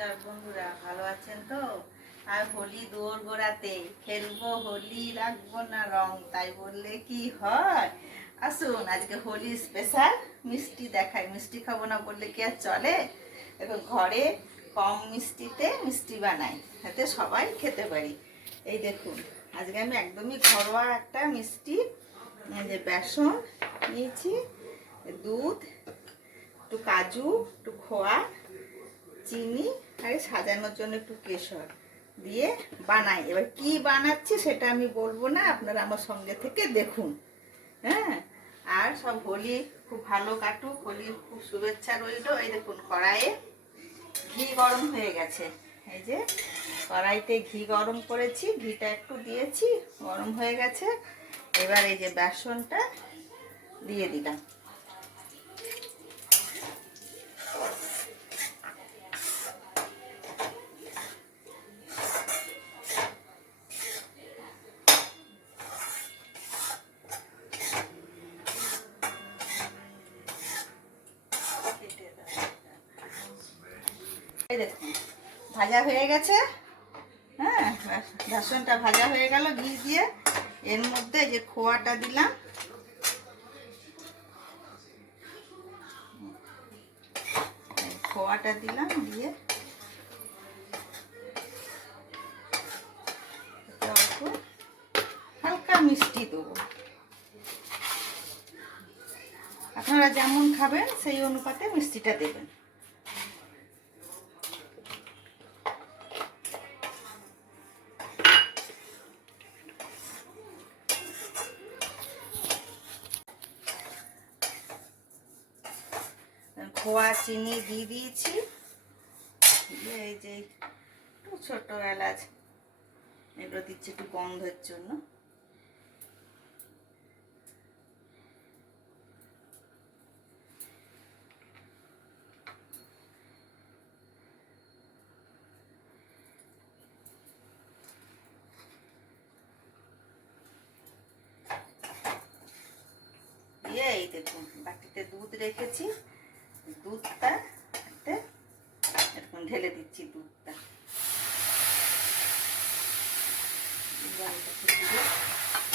নমস্কার বন্ধুরা, ভালো আছেন তো? আর হোলি দোর গোড়াতে খেলবো হোলি, রাখবো না রং, তাই বললে কি হয়? আসুন আজকে হোলি স্পেশাল মিষ্টি দেখাই। মিষ্টি খাবো না বললে কি আর চলে? এখন ঘরে কম মিষ্টিতে মিষ্টি বানাই, যাতে সবাই খেতে পারি। এই দেখুন, আজকে আমি একদমই ঘরোয়া একটা মিষ্টি, যে বেসন নিয়েছি, দুধ, একটু কাজু, একটু খোয়া, চিনি আর সাজানোর জন্য একটু কেশর দিয়ে বানাই। এবার কি বানাচ্ছি সেটা আমি বলবো না, আপনারা আমার সঙ্গে থেকে দেখুন। হ্যাঁ, আর সব হোলি খুব ভালো কাটুক, হোলির খুব শুভেচ্ছা রইল। এই দেখুন, কড়াইয়ে ঘি গরম হয়ে গেছে। এই যে কড়াইতে ঘি গরম করেছি, ঘিটা একটু দিয়েছি, গরম হয়ে গেছে। এবার এই যে বেসনটা দিয়ে দিলাম। এই দেখুন, ভাজা হয়ে গেছে। হ্যাঁ, বেসনটা ভাজা হয়ে গেল ঘি দিয়ে। এর মধ্যে যে খোয়াটা দিলাম, খোয়াটা দিলাম, দিয়ে অল্প হালকা মিষ্টি দেবো। আপনারা যেমন খাবেন সেই অনুপাতে মিষ্টিটা দেবেন। খোয়া চিনি দিয়ে দিয়েছি, এই যে একটু ছোট এলাচ এগুলো দিচ্ছি একটু গন্ধের জন্য। দিয়ে এই দেখুন, বাটিতে দুধ রেখেছি, দুধটা এরকম ঢেলে দিচ্ছি। দুধটা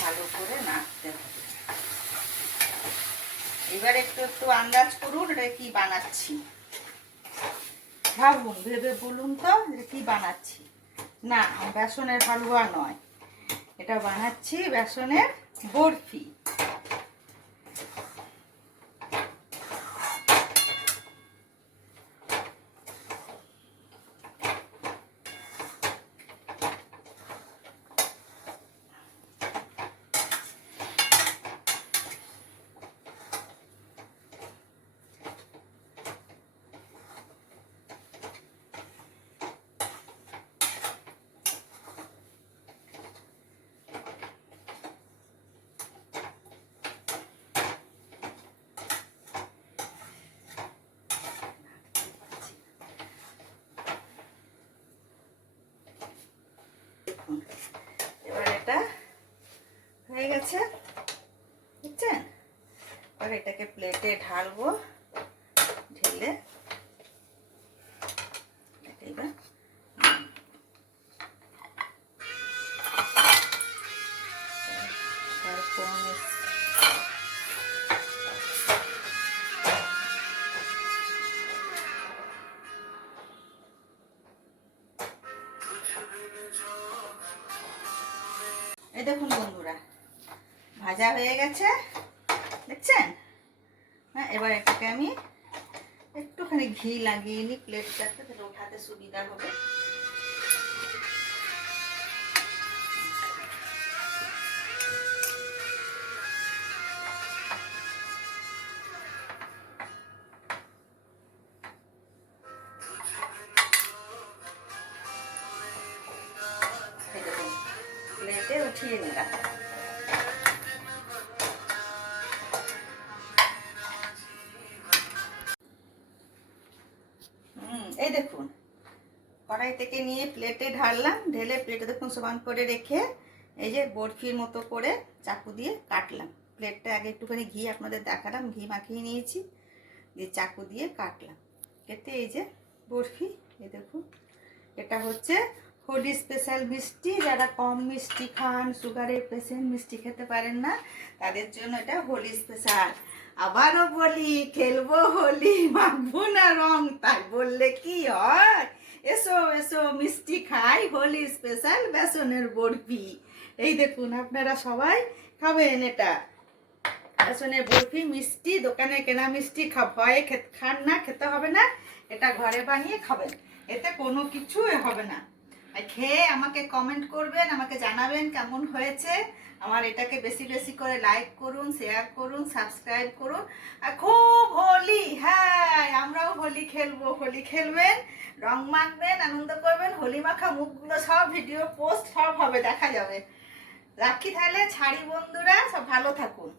ভালো করে নাড়তে হবে। এবার একটু একটু আন্দাজ করুন এটা কি বানাচ্ছি। ভাবুন, ভেবে বলুন তো কি বানাচ্ছি। না, বেসনের হালুয়া নয়, এটা বানাচ্ছি বেসনের বরফি। এবার এটা হয়ে গেছে, বুঝছেন? এবার এটাকে প্লেটে ঢালবো, ঢেলে এবার এই দেখুন বন্ধুরা, ভাজা হয়ে গেছে, দেখছেন? হ্যাঁ, এবার এটাকে আমি একটুখানি ঘি লাগিয়ে নিই প্লেটটাতে, তাহলে ওঠাতে সুবিধা হবে। প্লেটে উঠিয়ে নিলাম। এই দেখুন, কড়াই থেকে নিয়ে প্লেটে ঢাললাম, ঢেলে প্লেটে দেখুন সমান করে রেখে এই যে বরফির মতো করে চাকু দিয়ে কাটলাম। প্লেটটা আগে একটুখানি ঘি আপনাদের দেখালাম, ঘি মাখিয়ে নিয়েছি, দিয়ে চাকু দিয়ে কাটলাম। কেটে এই যে বরফি এই দেখুন, এটা হচ্ছে হোলি স্পেশাল মিষ্টি। যারা কম মিষ্টি খান, সুগারের পেশেন্ট, মিষ্টি খেতে পারেন না, তাদের জন্য এটা হোলি স্পেশাল। আবারও বলি, খেলবো হোলি, মাখবো না রং, তাই বললে কি হয়? এসো এসো মিষ্টি খাই, হোলি স্পেশাল বেসনের বরফি। এই দেখুন, আপনারা সবাই খাবেন এটা। বেসনের বরফি মিষ্টি, দোকানে কেনা মিষ্টি ভয়ে খান না, খেতে হবে না। এটা ঘরে বানিয়ে খাবেন, এতে কোনো কিছু হবে না। আর খেয়ে আমাকে কমেন্ট করবেন, আমাকে জানাবেন কেমন হয়েছে। আমার এটাকে বেশি বেশি করে লাইক করুন, শেয়ার করুন, সাবস্ক্রাইব করুন। আর খুব হোলি, হ্যাঁ আমরাও হোলি খেলবো। হোলি খেলবেন, রং মাখবেন, আনন্দ করবেন। হোলি মাখা মুখগুলো সব ভিডিও পোস্ট সব হবে, দেখা যাবে। রাখি তাহলে, ছাড়ি বন্ধুরা, সব ভালো থাকুন।